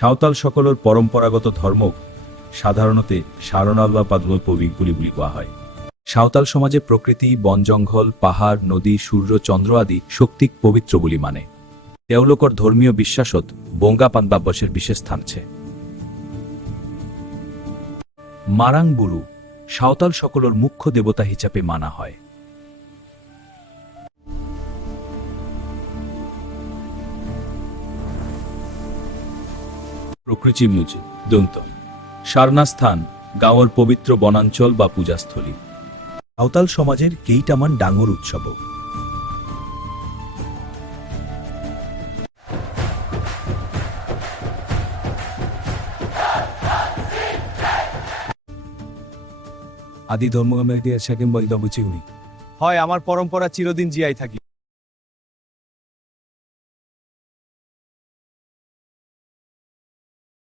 সাঁওতাল সকলের পরম্পরাগত ধর্ম সাধারণত সারনাল্লা পাদল পবিক বলি কোয়া হয়। সাঁওতাল সমাজে প্রকৃতি, বন জঙ্গল, পাহাড়, নদী, সূর্য, চন্দ্র আদি শক্তিক পবিত্র বলি মানে। তেওলোকর ধর্মীয় বিশ্বাসত বঙ্গা পান্দাব্যসের বিশেষ স্থানছে। মারাং বুরু সাঁওতাল সকলের মুখ্য দেবতা হিসাবে মানা হয়। প্রকৃতি মিউজিক দন্ত সারনা স্থান গাঁওর পবিত্র বনাঞ্চল বা পূজাস্থলী। সাঁওতাল সমাজের কেইটামান ডাঙর উৎসব। আদি ধর্মগ্রামের সাকিম বৈদবুচি উনি হয় আমার পরম্পরা চিরদিন জিয়াই থাকি।